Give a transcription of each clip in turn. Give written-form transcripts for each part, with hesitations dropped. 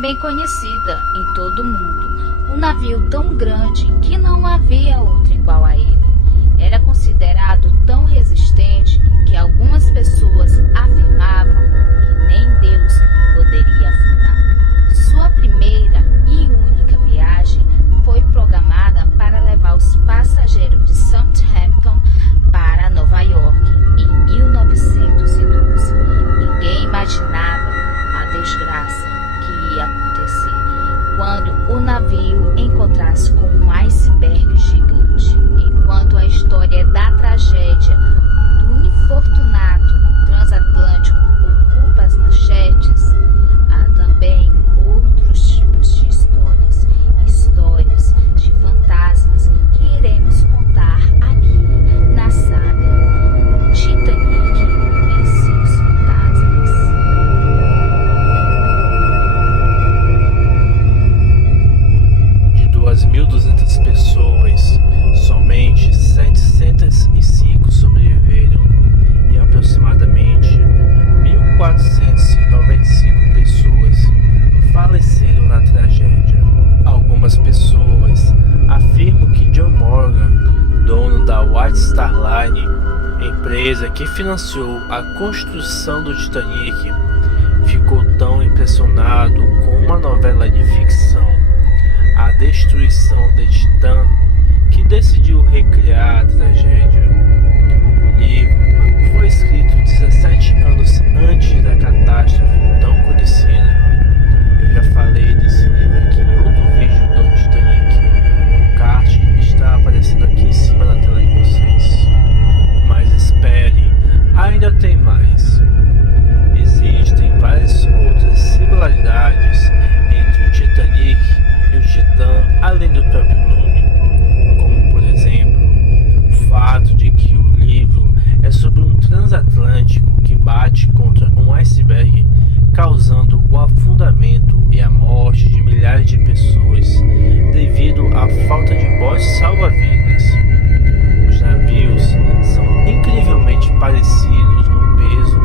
bem conhecida em todo o mundo. Um navio tão grande que não havia outro igual a ele. Era considerado tão resistente que algumas pessoas afirmavam que nem Deus poderia afundar. Sua primeira e única viagem foi programada para levar os passageiros de Southampton para Nova York em 1912. Ninguém imaginava a desgraça que ia acontecer quando o navio encontrasse com um iceberg gigante. Enquanto a história da tragédia do infortunado transatlântico ocupa as manchetes, há também outros tipos de histórias de fantasmas que iremos contar aqui na saga Titanic e seus fantasmas. De 2.200 pessoas, somente 705 sobreviveram e aproximadamente 1.495 pessoas faleceram na tragédia. Algumas pessoas afirmam que John Morgan, dono da White Star Line, empresa que financiou a construção do Titanic, ficou tão impressionado com uma novela de ficção, A Destruição de Titã, que decidiu recriar a tragédia. O livro foi escrito 17 anos antes da catástrofe tão conhecida. Eu já falei desse livro aqui em outro vídeo do Titanic. O kart está aparecendo aqui em cima da tela de vocês. Mas espere, ainda tem mais. Existem várias outras similaridades entre o Titanic e o Titã, além do próprio nome. Como, por exemplo, o fato de que o livro é sobre um transatlântico que bate contra um iceberg, causando o afundamento e a morte de milhares de pessoas devido à falta de botes salva-vidas. Os navios são incrivelmente parecidos no peso,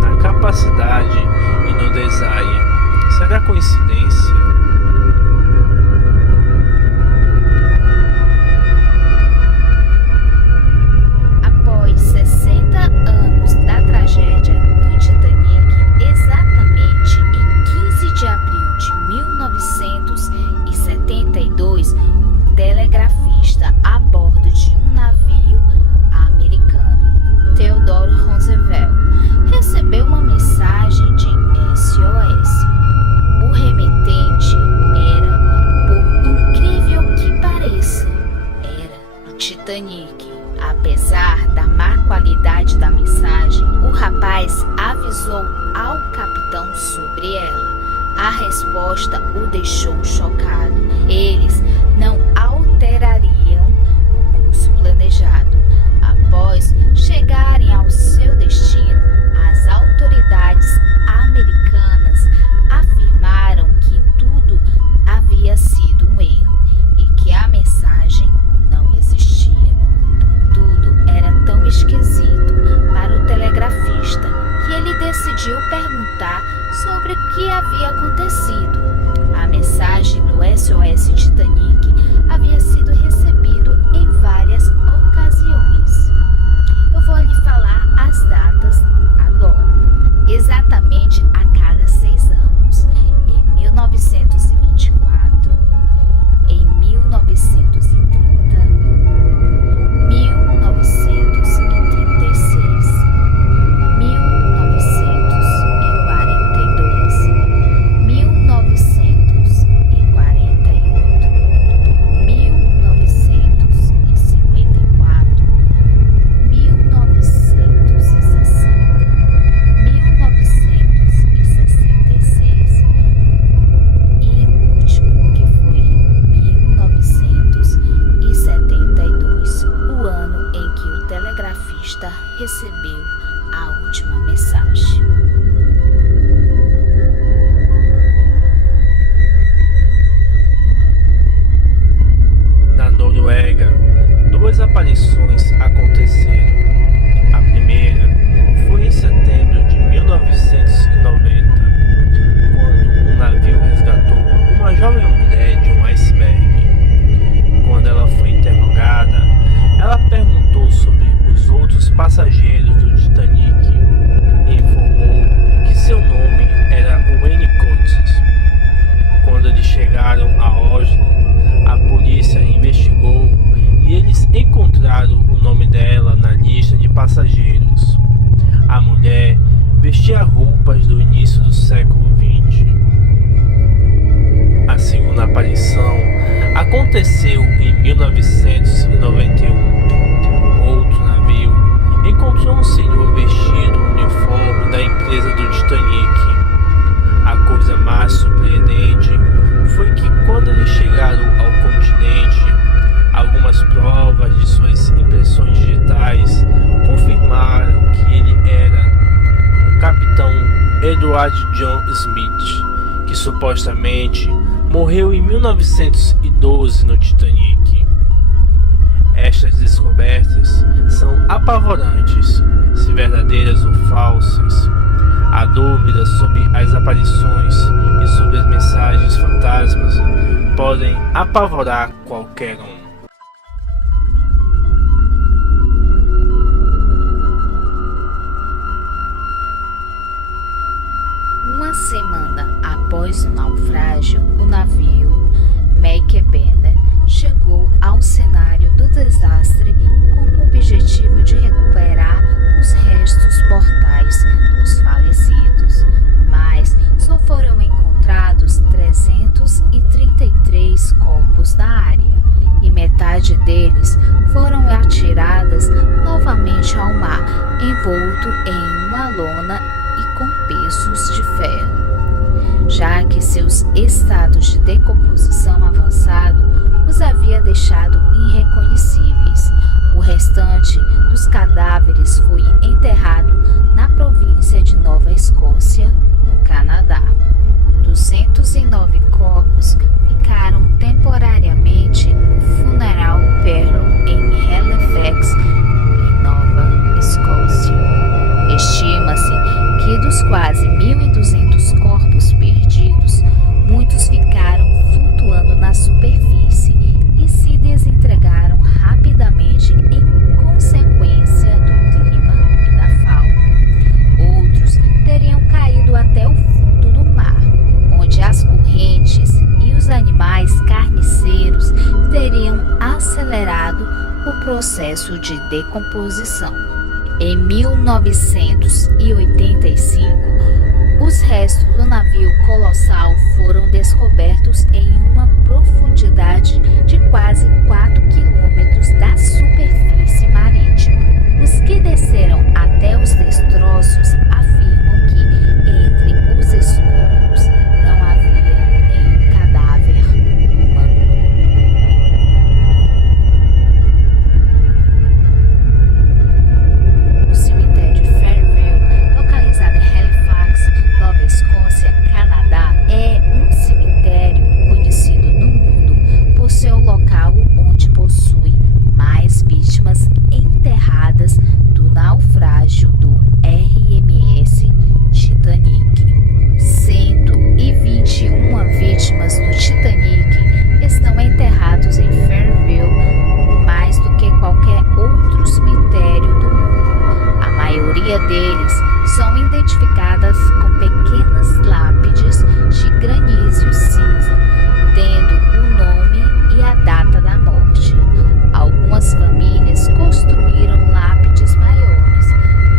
na capacidade e no design. Será coincidência? Após 60 anos da tragédia do Titanic, exatamente em 15 de abril de 1972, um telegrafista a bordo de um navio americano, Theodore Roosevelt, recebeu uma mensagem de SOS. O remetente era, por incrível que pareça, era o Titanic. Apesar da má qualidade da mensagem, o rapaz avisou ao capitão sobre ela. A resposta o deixou chocado. Eles não alterariam o curso planejado. Após chegarem ao seu destino, as autoridades americanas afirmaram que tudo havia sido um erro e que a mensagem não existia. Tudo era tão esquisito para o telegrafista que ele decidiu perguntar sobre o que havia acontecido. A mensagem do SOS Titanic encontraram o nome dela na lista de passageiros. A mulher vestia roupas do início do século XX. A segunda aparição aconteceu em 1991. Outro navio encontrou um senhor vestido o uniforme da empresa do Titanic. A coisa mais surpreendente foi que quando eles chegaram ao continente, algumas provas de suas impressões digitais confirmaram que ele era o capitão Edward John Smith, que supostamente morreu em 1912 no Titanic. Estas descobertas são apavorantes, se verdadeiras ou falsas. Há dúvidas sobre as aparições e sobre as mensagens fantasmas podem apavorar qualquer um. Uma semana após o naufrágio, o navio Make Banner chegou ao cenário do desastre com o objetivo de recuperar os restos mortais dos falecidos, mas só foram encontrados 333 corpos na área e metade deles foram atiradas novamente ao mar, envolto em uma lona e com pesos de ferro, já que seus estados de decomposição avançado os havia deixado irreconhecíveis. O restante dos cadáveres foi enterrado na província de Nova Escócia, no Canadá. 209 corpos ficaram temporariamente no Funeral Perlo em Halifax, em Nova Escócia. Estima-se que dos quase 1.200 corpos perdidos, muitos ficaram flutuando na superfície e se desentregaram rapidamente em consequência do clima e da fauna. Outros teriam caído até o fundo do mar, onde as correntes e os animais carniceiros teriam acelerado o processo de decomposição. Em 1985, os restos do navio colossal foram descobertos em uma profundidade de quase 4 quilômetros da superfície marítima. Os que desceram até os destroços afirmam que entre os escombros não havia nenhum cadáver humano. O cemitério Fairview, localizado em Halifax, Nova Escócia, Canadá, é um cemitério conhecido no mundo por ser o local onde possui mais vítimas enterradas do naufrágio do RMS Titanic. 121 vítimas do Titanic estão enterrados em Fairview, mais do que qualquer outro cemitério do mundo. A maioria deles são identificadas com pequenas lápides de granízeo cinza, tendo o nome e a data da morte. Algumas famílias construíram lápides maiores,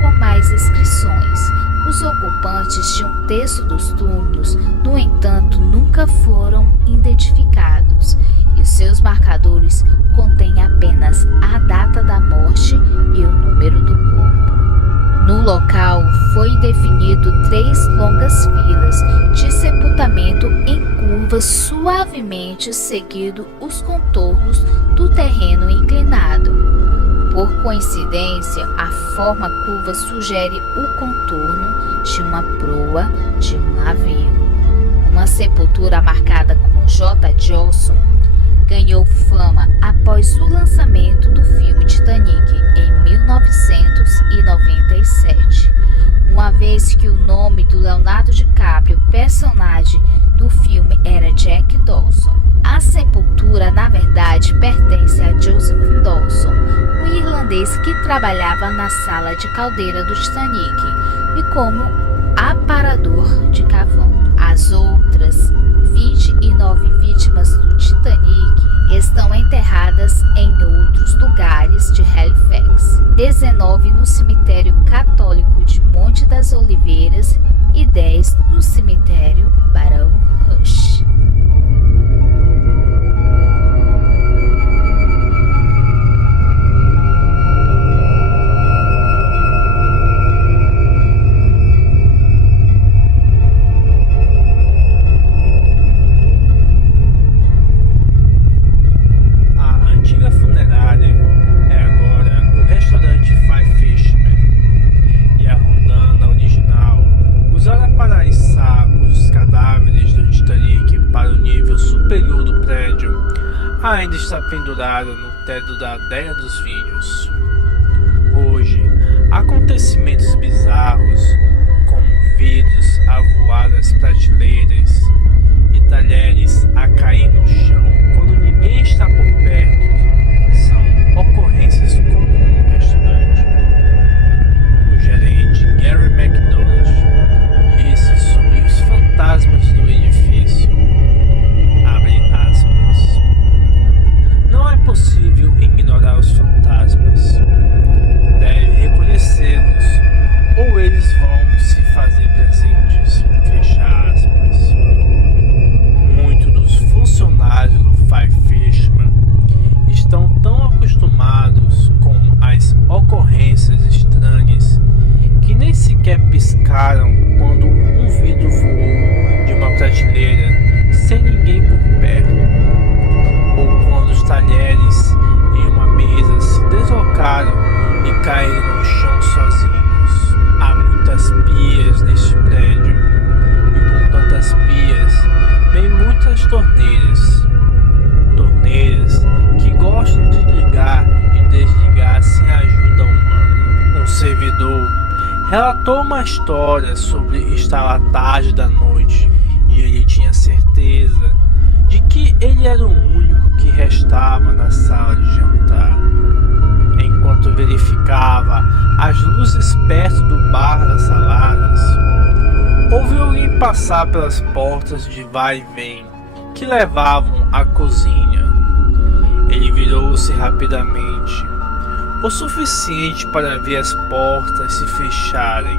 com mais inscrições. Os ocupantes de um terço dos túmulos, no entanto, nunca foram identificados, e os seus marcadores contêm apenas a data da morte e o número do corpo. No local foi definido 3 longas filas de sepultamento em curvas suavemente seguindo os contornos do terreno inclinado. Por coincidência, a forma curva sugere o contorno de uma proa de um navio. Uma sepultura marcada como J. Johnson ganhou fama após o lançamento do filme Titanic em 1997, uma vez que o nome do Leonardo DiCaprio, personagem do filme, era Jack Dawson. A sepultura, na verdade, pertence a Joseph Dawson, um irlandês que trabalhava na sala de caldeira do Titanic e como aparador de carvão. As outras 29 vítimas do Titanic estão enterradas em outros lugares 19 no cemitério católico de Monte das Oliveiras e 10 no cemitério Barão Rush. Ainda está pendurada no teto da adega dos vinhos. Hoje, acontecimentos bizarros, como vidros a voar das prateleiras e talheres a cair no chão quando ninguém está por perto, são ocorrências comuns no restaurante. O gerente Gary McDonald disse sobre os fantasmas do edifício. Abre aspas. Não é possível ignorar os fantasmas. Deve reconhecê-los, ou eles vão se fazer presentes. Fecha aspas. Muitos dos funcionários do Five Fishman estão tão acostumados com as ocorrências estranhas que nem sequer piscaram quando um vidro voou de uma prateleira sem ninguém por perto. Os talheres em uma mesa se deslocaram e caíram no chão sozinhos. Há muitas pias neste prédio, e com tantas pias vem muitas torneiras. Torneiras que gostam de ligar e desligar sem ajuda humana. Um servidor relatou uma história sobre estar à tarde da noite e ele tinha certeza de que ele era o único que restava na sala de jantar. Enquanto verificava as luzes perto do bar das saladas, ouviu alguém passar pelas portas de vai e vem que levavam à cozinha. Ele virou-se rapidamente, o suficiente para ver as portas se fecharem,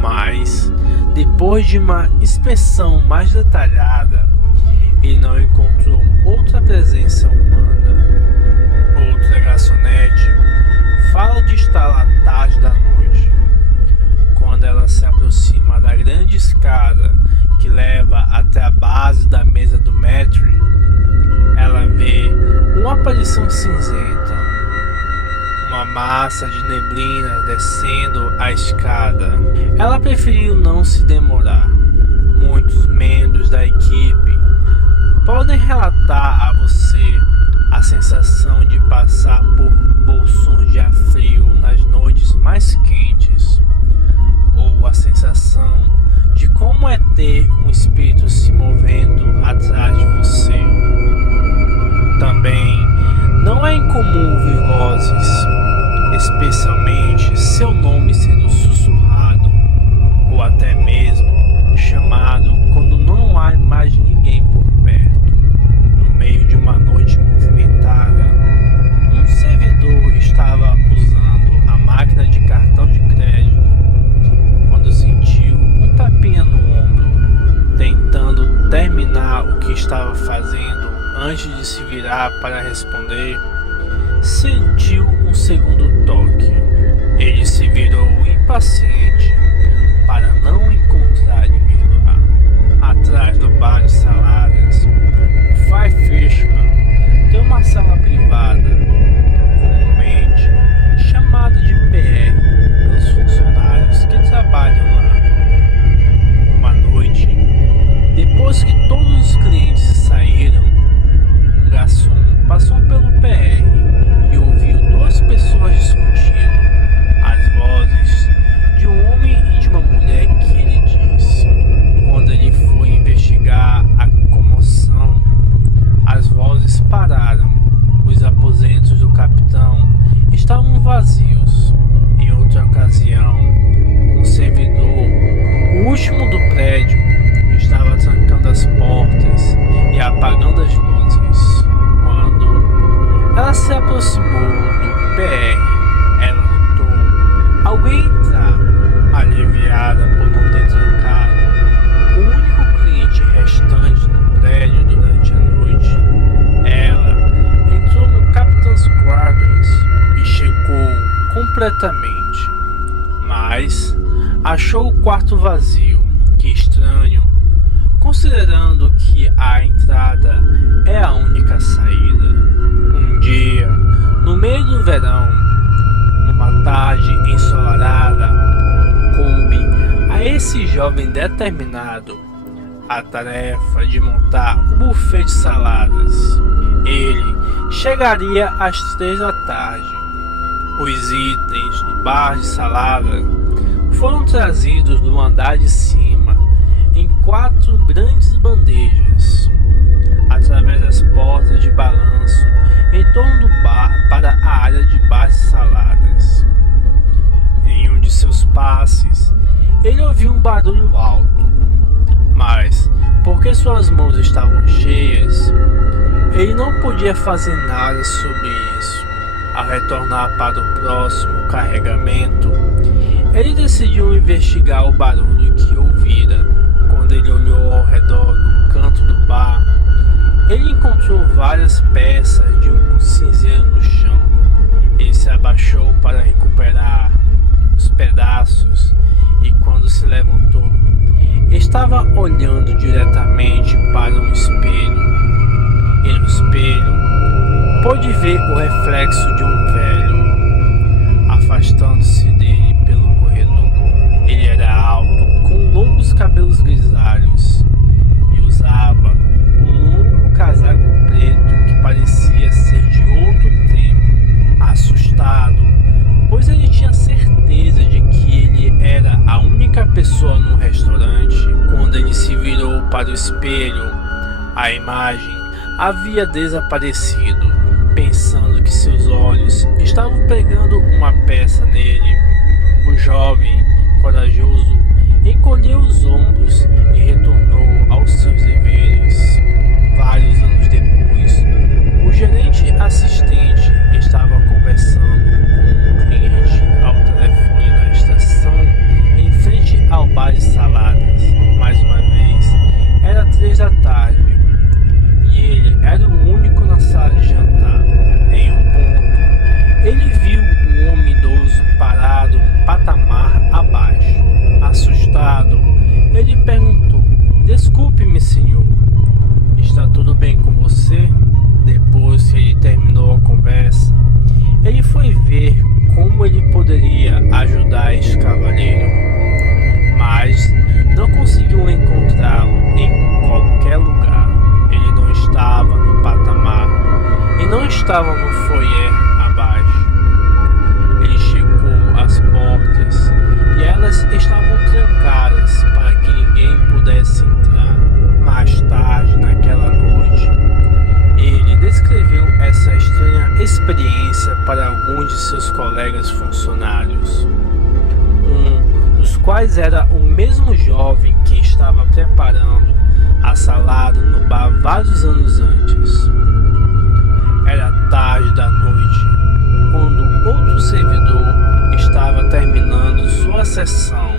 mas, depois de uma inspeção mais detalhada, ele não encontrou outra presença humana. Outra garçonete fala de estar lá tarde da noite. Quando ela se aproxima da grande escada que leva até a base da mesa do Matthew, ela vê uma aparição cinzenta, uma massa de neblina descendo a escada. Ela preferiu não se demorar. Muitos membros da equipe podem relatar a você a sensação de passar por bolsões de ar frio nas noites mais quentes, ou a sensação de como é ter um espírito se movendo atrás de você. Também não é incomum ouvir vozes, especialmente seu nome sendo sussurrado, ou até mesmo chamado quando não há mais ninguém por perto. No meio de uma noite movimentada, um servidor estava usando a máquina de cartão de crédito quando sentiu um tapinha no ombro. Tentando terminar o que estava fazendo antes de se virar para responder, sentiu um segundo toque. Ele se virou impaciente para não encontrar ninguém lá. Atrás do bar de saladas, o Five Fishman tem uma sala privada, comumente chamada de PR pelos funcionários que trabalham lá. Uma noite, depois que todos os clientes saíram, um garçom passou pelo PR e ouviu duas pessoas discutindo. As vozes de um homem e de uma mulher que ele disse. Quando ele foi investigar a comoção, as vozes pararam. Os aposentos do capitão estavam vazios. Em outra ocasião, um servidor, o último do prédio, estava trancando as portas e apagando as luzes. Quando ela se aproximou do PR, ela completamente, mas achou o quarto vazio. Que estranho, considerando que a entrada é a única saída. Um dia, no meio do verão, numa tarde ensolarada, coube a esse jovem determinado a tarefa de montar o buffet de saladas. Ele chegaria às 3 da tarde. Os itens do bar de salada foram trazidos do andar de cima em 4 grandes bandejas, através das portas de balanço em torno do bar para a área de bar de saladas. Em um de seus passes, ele ouviu um barulho alto, mas porque suas mãos estavam cheias, ele não podia fazer nada sobre isso. Ao retornar para o próximo carregamento, ele decidiu investigar o barulho que ouvira. Quando ele olhou ao redor do canto do bar, ele encontrou várias peças de um cinzeiro no chão. Ele se abaixou para recuperar os pedaços e, quando se levantou, estava olhando diretamente para um espelho. E no espelho pôde ver o reflexo de um velho afastando-se dele pelo corredor. Ele era alto, com longos cabelos grisalhos, e usava um longo casaco preto que parecia ser de outro tempo. Assustado, pois ele tinha certeza de que ele era a única pessoa no restaurante, quando ele se virou para o espelho, a imagem havia desaparecido. Pensando que seus olhos estavam pegando uma peça nele, o jovem, corajoso, encolheu os ombros e retornou aos seus deveres. Vários anos depois, o gerente assistente estava conversando com um cliente ao telefone na estação em frente ao bar de saladas. Mais uma vez, era 3 da tarde e ele era o único na sala de jantar. Em um ponto, ele viu um homem idoso parado no patamar abaixo. Assustado, ele perguntou: "Desculpe-me, senhor, está tudo bem com você?" Depois que ele terminou a conversa, ele foi ver como ele poderia ajudar este cavalheiro, mas não conseguiu encontrá-lo em qualquer lugar. Ele não estava no patamar e não estava no foyer abaixo. Ele checou as portas e elas estavam trancadas para que ninguém pudesse entrar. Mais tarde, naquela noite, ele descreveu essa estranha experiência para alguns de seus colegas funcionários, um dos quais era o mesmo jovem que estava preparando a salada no bar vários anos antes. Era tarde da noite, quando outro servidor estava terminando sua sessão,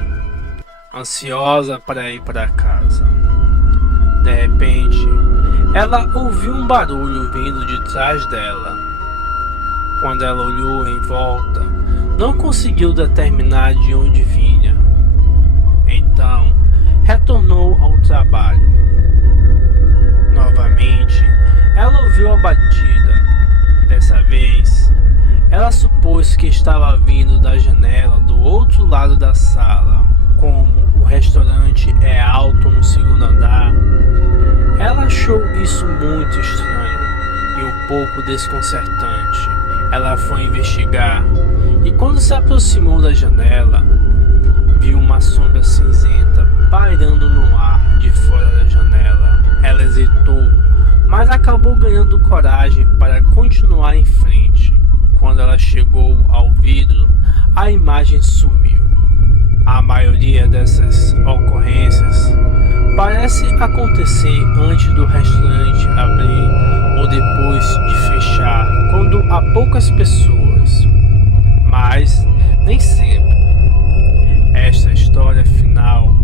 ansiosa para ir para casa. De repente, ela ouviu um barulho vindo de trás dela. Quando ela olhou em volta, não conseguiu determinar de onde vinha. Então, retornou ao trabalho. Novamente, ela ouviu a batida. Dessa vez, ela supôs que estava vindo da janela do outro lado da sala. Como o restaurante é alto no segundo andar, ela achou isso muito estranho e um pouco desconcertante. Ela foi investigar e, quando se aproximou da janela, viu uma sombra cinzenta pairando no ar de fora da janela. Ela hesitou, mas acabou ganhando coragem para continuar em frente. Quando ela chegou ao vidro, a imagem sumiu. A maioria dessas ocorrências parece acontecer antes do restaurante abrir ou depois de fechar, quando há poucas pessoas, mas nem sempre. Esta história final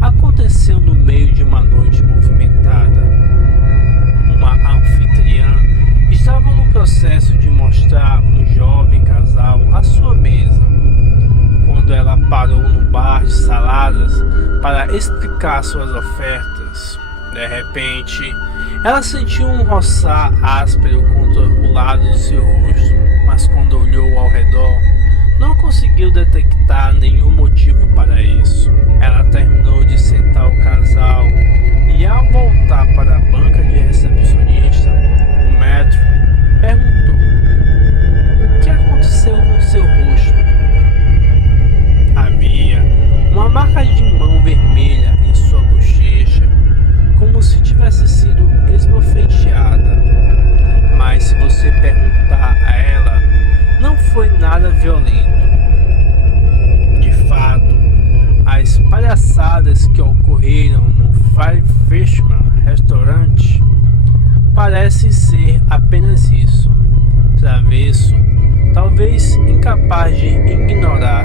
aconteceu no meio de uma noite movimentada. Uma anfitriã estava no processo de mostrar um jovem casal à sua mesa. justificar suas ofertas. De repente, ela sentiu um roçar áspero contra o lado do seu rosto, mas quando olhou ao redor, não conseguiu detectar nenhum motivo para isso. Ela terminou de sentar o casal e, ao voltar para a banca de recepcionista, o médico perguntou: "O que aconteceu com seu rosto?" Havia uma marca de mão vermelha em sua bochecha, como se tivesse sido esbofeteada. Mas se você perguntar a ela, não foi nada violento. De fato, as palhaçadas que ocorreram no Five Fishman restaurante parecem ser apenas isso. Travesso, talvez incapaz de ignorar